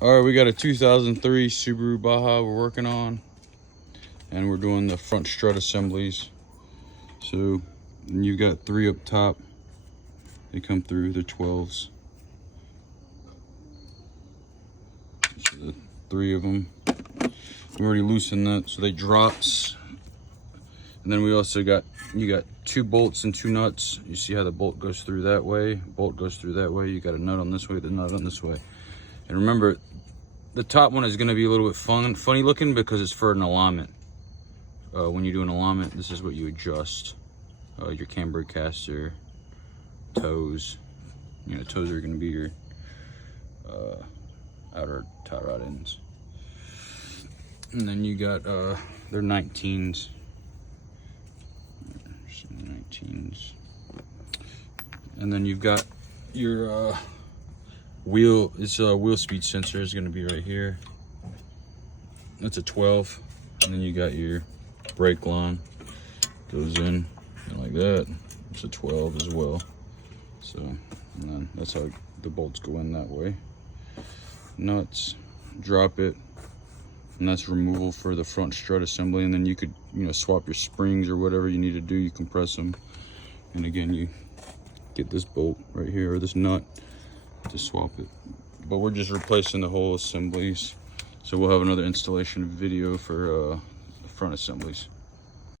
All right, we got a 2003 Subaru Baja we're working on, and we're doing the front strut assemblies. So you've got 3 up top. They come through, they're 12s. So the 3 of them. We already loosened that, so they drops. And then we also got, you got 2 bolts and 2 nuts. You see how the bolt goes through that way, bolt goes through that way. You got a nut on this way, the nut on this way. And remember, the top one is going to be a little bit funny looking because it's for an alignment. When you do an alignment, this is what you adjust. Your camber caster, toes. You know, toes are going to be your outer tie rod ends. And then you got, they're 19s. 19s. And then you've got your wheel speed sensor is going to be right here. That's a 12. And then you got your brake line, goes in like that. It's a 12 as well. So, and then that's how the bolts go in that way. Nuts, drop it, and that's removal for the front strut assembly. And then you could, you know, swap your springs or whatever you need to do. You compress them, and again, you get this bolt right here or this nut to swap it. But we're just replacing the whole assemblies, so we'll have another installation video for front assemblies.